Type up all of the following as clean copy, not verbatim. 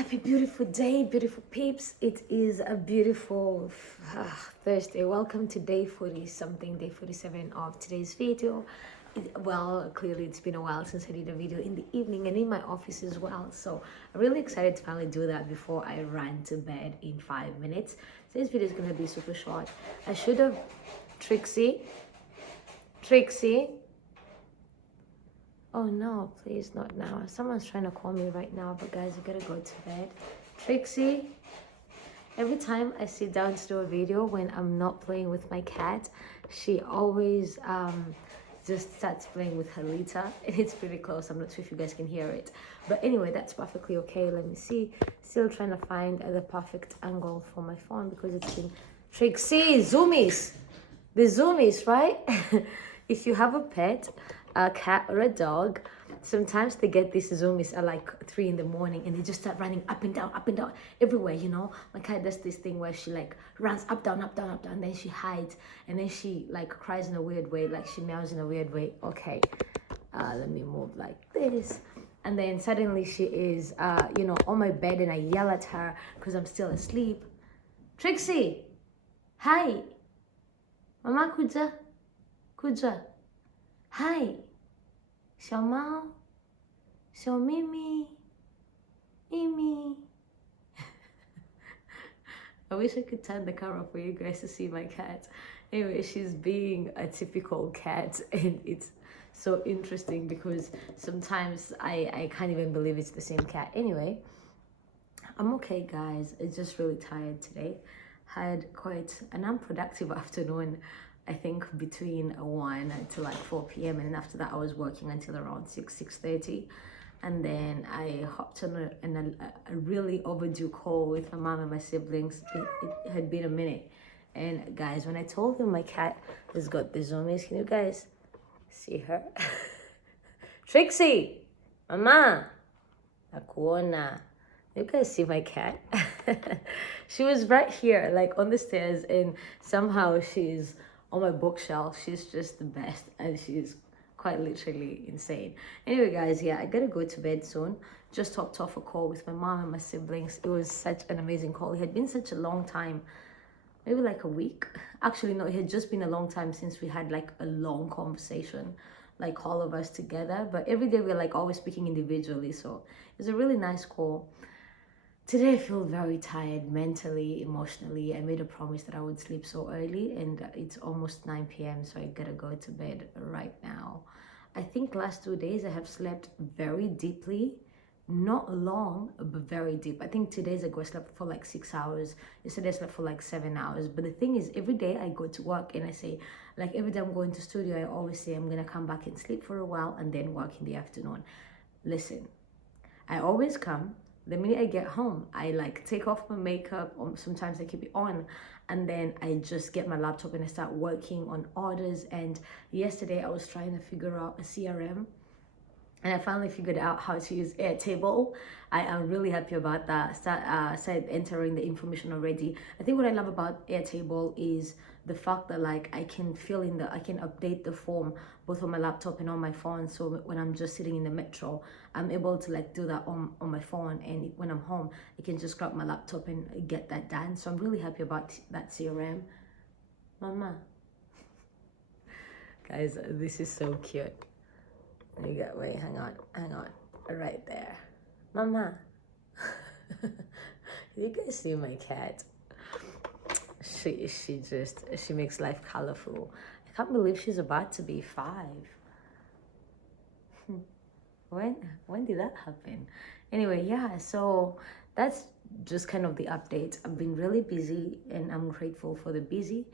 Happy beautiful day, beautiful peeps. It is a beautiful Thursday. Welcome to day 40 something, day 47 of today's video. Well, clearly it's been a while since I did a video in the evening and in my office as well. So I'm really excited to finally do that before I run to bed in 5 minutes. Today's video is going to be super short. I should have... Trixie? Oh no, please not now. Someone's trying to call me right now, but guys, I gotta go to bed. Trixie, every time I sit down to do a video when I'm not playing with my cat, she always just starts playing with her litter. And it's pretty close. I'm not sure if you guys can hear it. But anyway, that's perfectly okay. Let me see. Still trying to find the perfect angle for my phone because it's been... Trixie, zoomies! The zoomies, right? If you have a pet, a cat or a dog, sometimes they get these zoomies at like 3 in the morning and they just start running up and down everywhere, you know. My cat does this thing where she like runs up down and then she hides and then she like cries in a weird way, like she meows in a weird way. Okay, let me move like this. And then suddenly she is you know, on my bed and I yell at her because I'm still asleep. Trixie, hi. Mama kuja. Hi. 小猫，小咪咪，咪咪。I wish I could turn the camera for you guys to see my cat. Anyway, she's being a typical cat and it's so interesting because sometimes I can't even believe it's the same cat. Anyway, I'm okay guys. I'm just really tired today. Had quite an unproductive afternoon. I think between 1 to like 4 p.m. and then after that I was working until around 6:30, and then I hopped on a really overdue call with my mom and my siblings. It had been a minute, and guys, when I told them my cat has got the zoomies, can you guys see her? Trixie, mama, nakuona. You guys see my cat? She was right here, like on the stairs, and somehow she's on my bookshelf. She's just the best, and she's quite literally insane. Anyway guys, yeah, I gotta go to bed soon. Just hopped off a call with my mom and my siblings. It was such an amazing call. It had been such a long time, maybe like a week. Actually no, it had just been a long time since we had like a long conversation, like all of us together. But every day we're like always speaking individually, so it was a really nice call. Today I feel very tired mentally, emotionally. I made a promise that I would sleep so early and it's almost 9 p.m. so I gotta go to bed right now. I think last 2 days I have slept very deeply. Not long, but very deep. I think 2 days ago I slept for like 6 hours. Yesterday I slept for like 7 hours. But the thing is, every day I go to work and I say, like every day I'm going to studio, I always say I'm gonna come back and sleep for a while and then work in the afternoon. Listen, I always come. The minute I get home, I like take off my makeup, or sometimes I keep it on, and then I just get my laptop and I start working on orders. And yesterday I was trying to figure out a CRM and I finally figured out how to use Airtable. I am really happy about that. Started entering the information already. I think what I love about Airtable is the fact that like I can I can update the form both on my laptop and on my phone. So when I'm just sitting in the metro, I'm able to like do that on my phone, and when I'm home, I can just grab my laptop and get that done. So I'm really happy about that CRM. Mama. Guys, this is so cute. You got, wait, hang on, right there. Mama. You guys see my cat? She makes life colorful. I can't believe she's about to be 5. When did that happen? Anyway, yeah, so that's just kind of the update. I've been really busy and I'm grateful for the busy,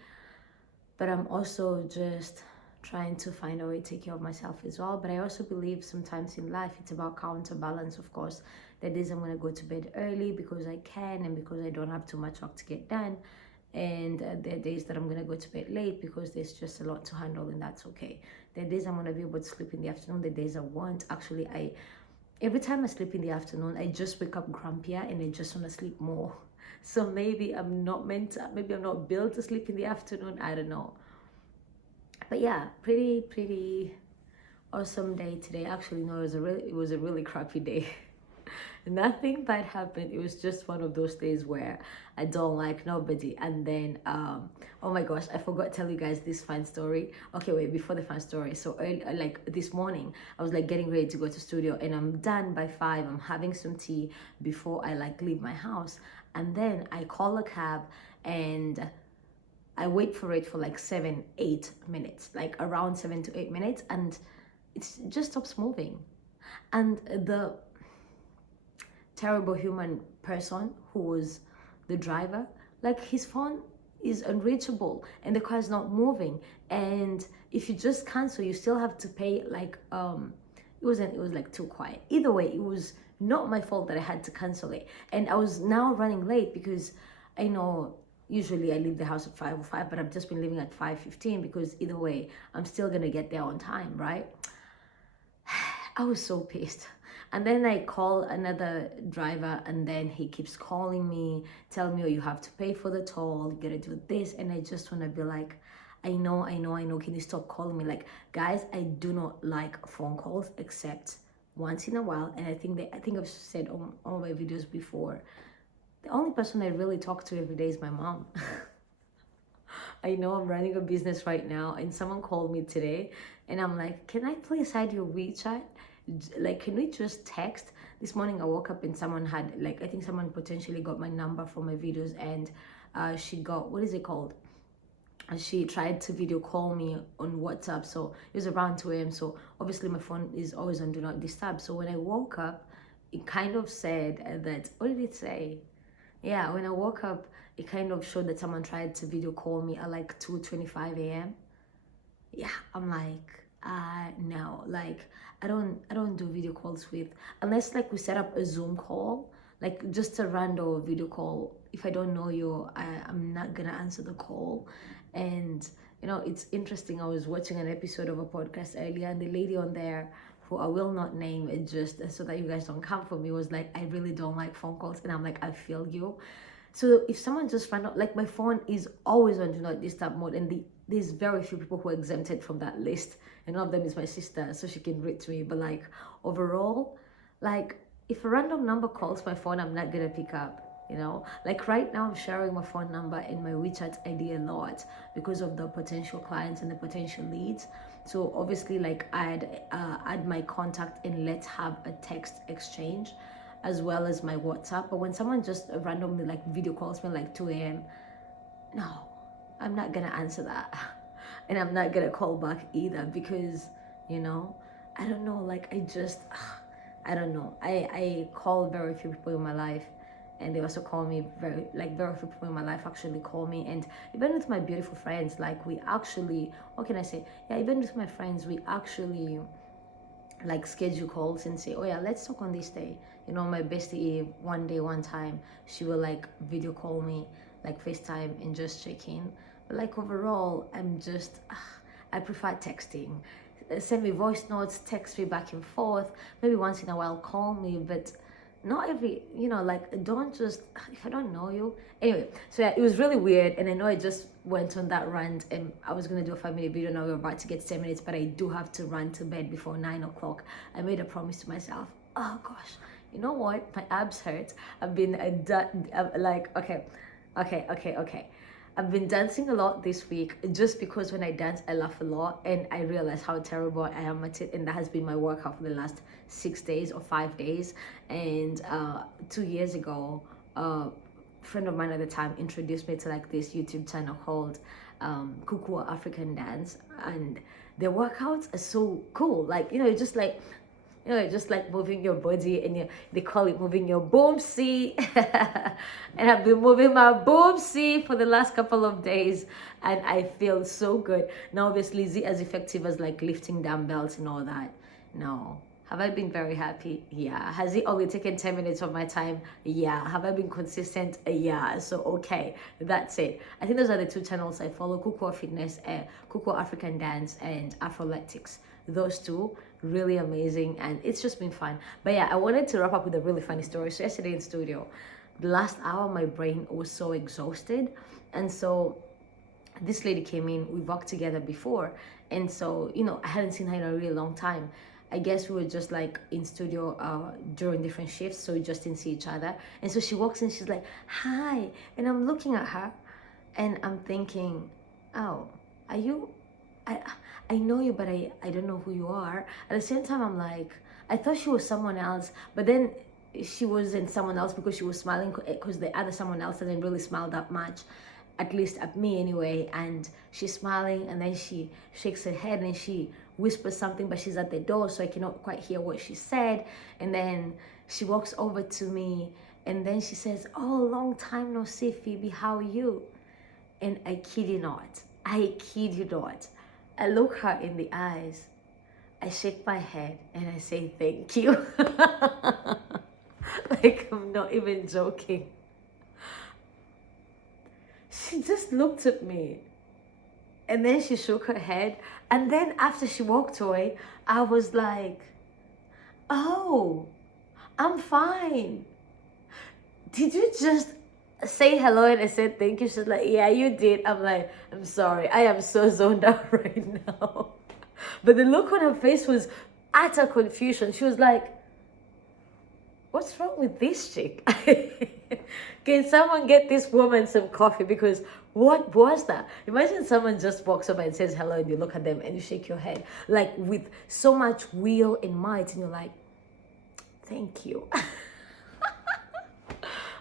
but I'm also just trying to find a way to take care of myself as well. But I also believe sometimes in life it's about counterbalance. Of course, there are days I'm going to go to bed early because I can and because I don't have too much work to get done, and there are days that I'm going to go to bed late because there's just a lot to handle, and that's okay. There are days I'm going to be able to sleep in the afternoon. The days I won't. Actually, every time I sleep in the afternoon, I just wake up grumpier and I just want to sleep more. So maybe I'm not built to sleep in the afternoon. I don't know. But yeah, pretty awesome day today. Actually no, it was a really crappy day. Nothing bad happened. It was just one of those days where I don't like nobody. And then, oh my gosh, I forgot to tell you guys this fun story. Okay, wait, before the fun story. So early, like this morning, I was like getting ready to go to studio, and I'm done by 5. I'm having some tea before I like leave my house. And then I call a cab, and I wait for it for like 7, 8 minutes, like around 7 to 8 minutes, and it just stops moving. And the terrible human person who was the driver, like his phone is unreachable and the car is not moving. And if you just cancel, you still have to pay like it was like too quiet. Either way, it was not my fault that I had to cancel it. And I was now running late because I know usually I leave the house at 5:05, but I've just been leaving at 5:15 because either way, I'm still gonna get there on time, right? I was so pissed. And then I call another driver, and then he keeps calling me, telling me, oh, you have to pay for the toll, you gotta do this. And I just wanna be like, I know. Can you stop calling me? Like, guys, I do not like phone calls except once in a while. And I think I've said on all my videos before, the only person I really talk to every day is my mom. I know I'm running a business right now, and someone called me today, and I'm like, can I please hide your WeChat? Like, can we just text? This morning I woke up and someone had, like, I think someone potentially got my number from my videos, and she got, what is it called? And she tried to video call me on WhatsApp. So it was around 2 a.m. So obviously my phone is always on do not disturb. So when I woke up, it kind of said that, what did it say? Yeah, when I woke up, it kind of showed that someone tried to video call me at like 2:25 a.m. Yeah, I'm like, no, like I don't do video calls with, unless like we set up a Zoom call, like just a random video call. If I don't know you, I'm not gonna answer the call. And it's interesting. I was watching an episode of a podcast earlier, and the lady on there, who I will not name, it just so that you guys don't come for me, was like, I really don't like phone calls. And I'm like, I feel you. So if someone just found out, like, my phone is always on do not disturb mode, and there's very few people who are exempted from that list, and one of them is my sister, so she can reach me. But like overall, like if a random number calls my phone, I'm not gonna pick up. Like right now, I'm sharing my phone number and my WeChat ID a lot because of the potential clients and the potential leads. So obviously, like I'd add my contact and let's have a text exchange, as well as my WhatsApp. But when someone just randomly like video calls me like 2 a.m., no, I'm not gonna answer that. And I'm not gonna call back either because, I don't know, like I don't know. I call very few people in my life, and they also call me very few people in my life actually call me. And even with my beautiful friends, like we actually, what can I say? Yeah, even with my friends, we actually like schedule calls and say, oh yeah, let's talk on this day. My bestie, one day, one time, she will like video call me, like FaceTime, and just check in. But like overall, I prefer texting. Send me voice notes, text me back and forth, maybe once in a while call me, but not every, like, don't just, if I don't know you. Anyway, so yeah, it was really weird. And I know I just went on that rant, and I was going to do a 5-minute video. Now we're about to get 10 minutes, but I do have to run to bed before 9 o'clock. I made a promise to myself. Oh gosh, you know what? My abs hurt. I've been like, okay. I've been dancing a lot this week just because when I dance, I laugh a lot, and I realize how terrible I am at it. And that has been my workout for the last 6 days or 5 days. And 2 years ago, a friend of mine at the time introduced me to like this YouTube channel called Kukua African Dance, and their workouts are so cool. Like, just like moving your body, and they call it moving your boomsie. And I've been moving my boomsie for the last couple of days, and I feel so good. Now, obviously, is it as effective as like lifting dumbbells and all that? No. Have I been very happy? Yeah. Has it only taken 10 minutes of my time? Yeah. Have I been consistent? Yeah. So, okay, that's it. I think those are the two channels I follow: Kukua Fitness, Kukua African Dance, and Afroletics. Those two, really amazing, and it's just been fun. But yeah, I wanted to wrap up with a really funny story. So yesterday in studio, the last hour, my brain was so exhausted, and so this lady came in. We worked together before, and so I hadn't seen her in a really long time. I guess we were just like in studio during different shifts, so we just didn't see each other. And so she walks in, she's like, "Hi," and I'm looking at her, and I'm thinking, "Oh, are you? I I know you, but I don't know who you are." At the same time, I'm like, I thought she was someone else, but then she wasn't someone else because she was smiling, because the other someone else doesn't really smile that much, at least at me anyway. And she's smiling, and then she shakes her head and she whispers something, but she's at the door, so I cannot quite hear what she said. And then she walks over to me, and then she says, "Oh, long time no see, Phoebe, how are you?" And I kid you not, I kid you not, I look her in the eyes, I shake my head, and I say thank you. Like, I'm not even joking. She just looked at me, and then she shook her head. And then after she walked away, I was like, "Oh, I'm fine. Did you just say hello?" And I said thank you. She's like, "Yeah, you did." I'm like, "I'm sorry. I am so zoned out right now." But the look on her face was utter confusion. She was like, "What's wrong with this chick? Can someone get this woman some coffee?" Because what was that? Imagine someone just walks over and says hello, and you look at them and you shake your head, like with so much will and might, and you're like, "Thank you."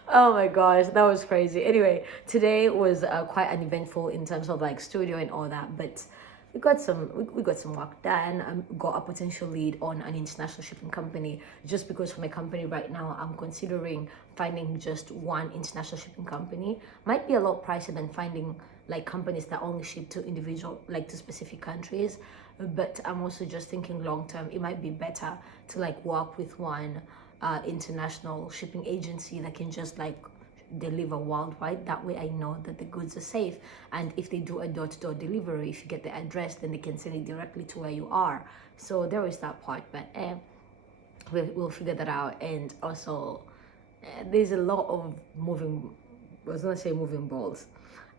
Oh my gosh, that was crazy. Anyway, today was quite uneventful in terms of like studio and all that, but we got some work done. Got a potential lead on an international shipping company, just because for my company right now I'm considering finding just one international shipping company. Might be a lot pricier than finding like companies that only ship to individual, like to specific countries, but I'm also just thinking long term it might be better to like work with one international shipping agency that can just like deliver worldwide. That way I know that the goods are safe, and if they do a door-to-door delivery, if you get the address, then they can send it directly to where you are. So there is that part, but we'll figure that out. And also there's a lot of moving, I was gonna say moving balls.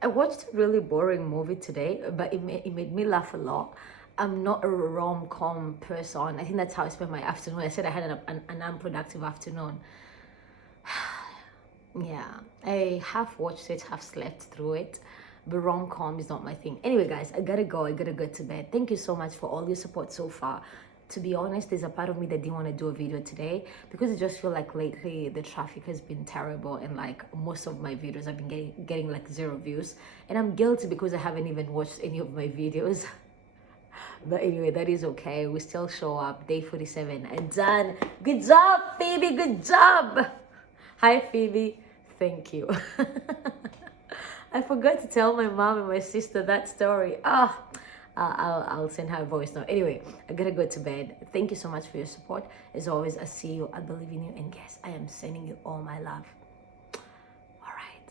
I watched a really boring movie today, but it made me laugh a lot. I'm not a rom-com person. I think that's how I spent my afternoon. I said I had an unproductive afternoon. Yeah, I half watched it, half slept through it. But rom-com is not my thing. Anyway, guys, I gotta go to bed. Thank you so much for all your support so far. To be honest, there's a part of me that didn't want to do a video today because I just feel like lately the traffic has been terrible, and like most of my videos have been getting like 0 views, and I'm guilty because I haven't even watched any of my videos. But anyway, that is okay. We still show up. Day 47 and done. Good job, Phoebe. Good job. Hi, Phoebe. Thank you. I forgot to tell my mom and my sister that story. I'll send her a voice note. Anyway, I gotta go to bed. Thank you so much for your support. As always, I see you. I believe in you. And yes, I am sending you all my love. All right.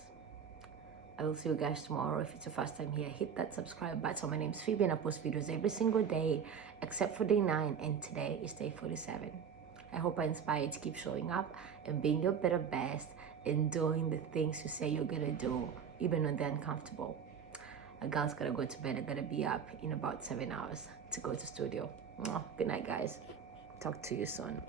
I will see you guys tomorrow. If it's your first time here, hit that subscribe button. My name is Phoebe, and I post videos every single day except for day 9, and today is day 47. I hope I inspire you to keep showing up and being your better best and doing the things you say you're gonna do, even when they're uncomfortable. A girl's gotta go to bed. I gotta be up in about 7 hours to go to studio. Good night, guys. Talk to you soon.